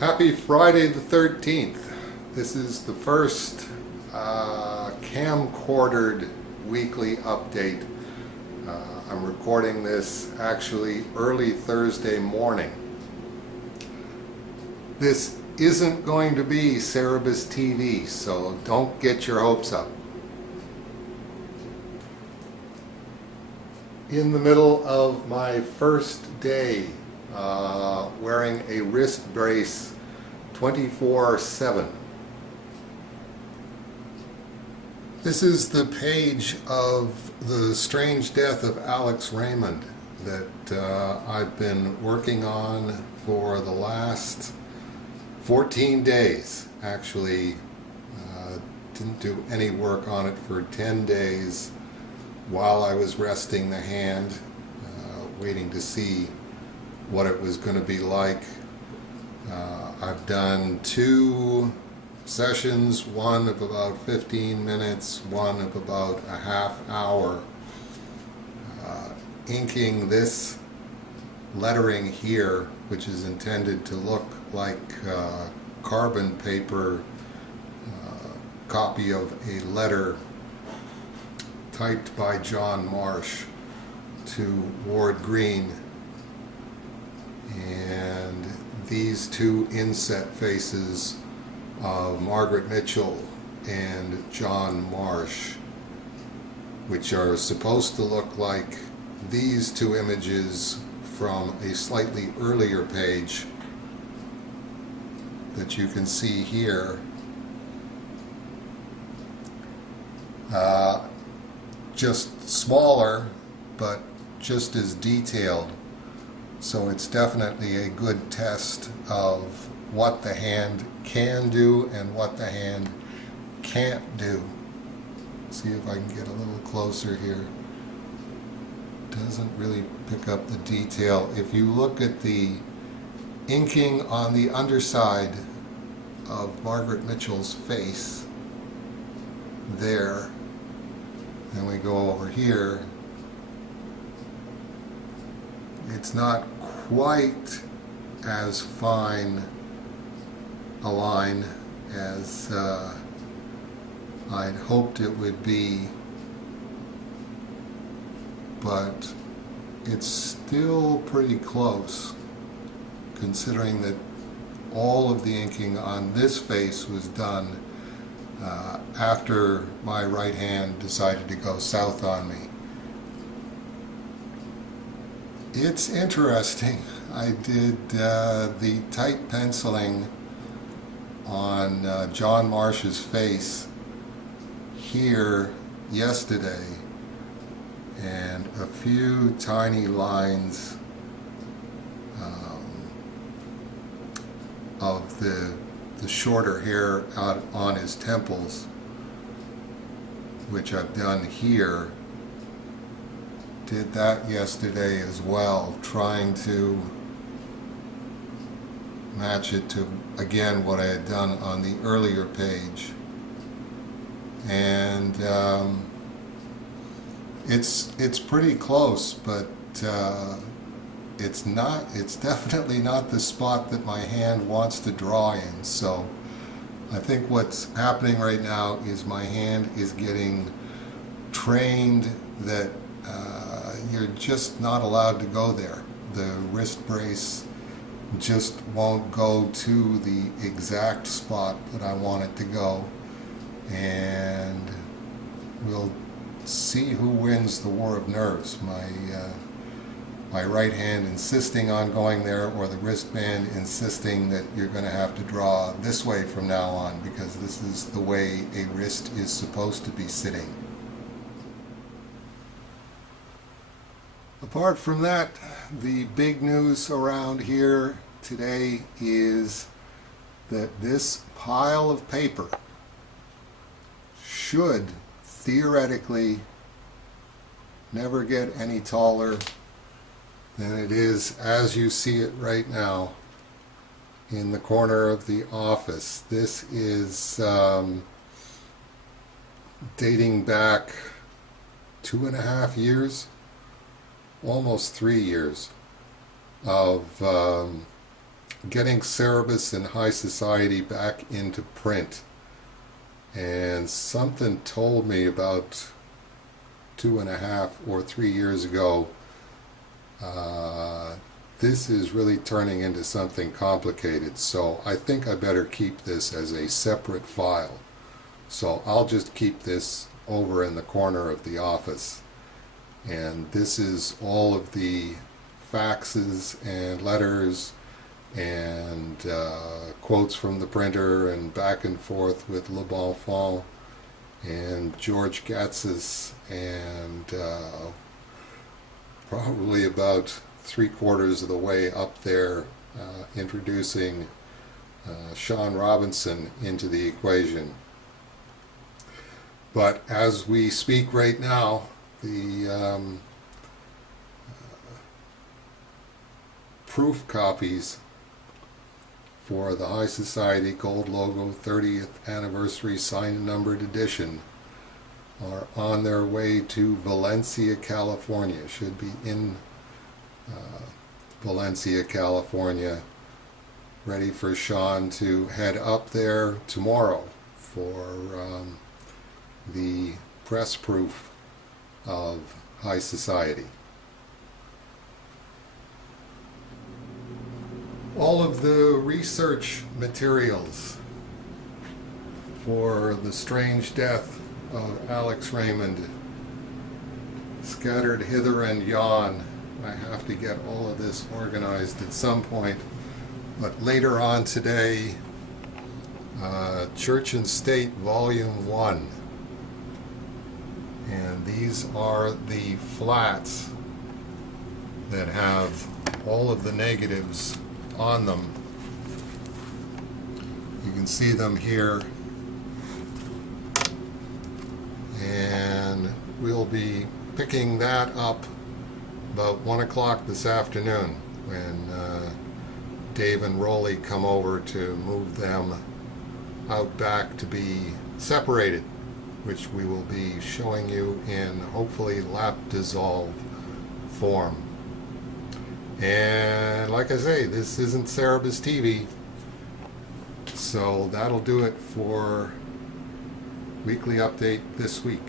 Happy Friday the 13th. This is the first camcordered weekly update. I'm recording this actually early Thursday morning. This isn't going to be Cerebus TV, so don't get your hopes up. In the middle of my first day wearing a wrist brace 24/7. This is the page of The Strange Death of Alex Raymond that I've been working on for the last 14 days. Actually, didn't do any work on it for 10 days while I was resting the hand, waiting to see what it was going to be like. I've done 2 sessions, one of about 15 minutes, one of about a half hour, inking this lettering here, which is intended to look like carbon paper copy of a letter typed by John Marsh to Ward Green, and these 2 inset faces of Margaret Mitchell and John Marsh, which are supposed to look like these 2 images from a slightly earlier page that you can see here. Just smaller, but just as detailed. So it's definitely a good test of what the hand can do and what the hand can't do. See if I can get a little closer here. Doesn't really pick up the detail. If you look at the inking on the underside of Margaret Mitchell's face there, then we go over here, it's not quite as fine a line as I'd hoped it would be, but it's still pretty close, considering that all of the inking on this face was done after my right hand decided to go south on me. It's interesting. I did the tight penciling on John Marsh's face here yesterday, and a few tiny lines of the shorter hair out on his temples, which I've done here. Did that yesterday as well, trying to match it to, again, what I had done on the earlier page. And it's pretty close, but it's definitely not the spot that my hand wants to draw in. So I think what's happening right now is my hand is getting trained that you're just not allowed to go there. The wrist brace just won't go to the exact spot that I want it to go, and we'll see who wins the war of nerves. My right hand insisting on going there, or the wristband insisting that you're going to have to draw this way from now on, because this is the way a wrist is supposed to be sitting. Apart from that, the big news around here today is that this pile of paper should theoretically never get any taller than it is as you see it right now in the corner of the office. This is dating back 2.5 years, almost 3 years of getting Cerebus and High Society back into print. And something told me about 2.5 or 3 years ago, this is really turning into something complicated. So I think I better keep this as a separate file. So I'll just keep this over in the corner of the office. And this is all of the faxes and letters and quotes from the printer and back and forth with Le Bonfant and George Gatsis, and probably about 3/4 of the way up there introducing Sean Robinson into the equation. But as we speak right now, the proof copies for the High Society Gold Logo 30th Anniversary Signed and Numbered Edition are on their way to Valencia, California. Should be in Valencia, California, ready for Sean to head up there tomorrow for the press proof of High Society. All of the research materials for the strange death of Alex Raymond scattered hither and yon. I have to get all of this organized at some point, but later on today, Church and State Volume 1. And these are the flats that have all of the negatives on them. You can see them here, and we'll be picking that up about 1 o'clock this afternoon when Dave and Rolly come over to move them out back to be separated, which we will be showing you in hopefully lap dissolve form. And like I say, this isn't Cerebus TV, so that'll do it for Weekly Update this week.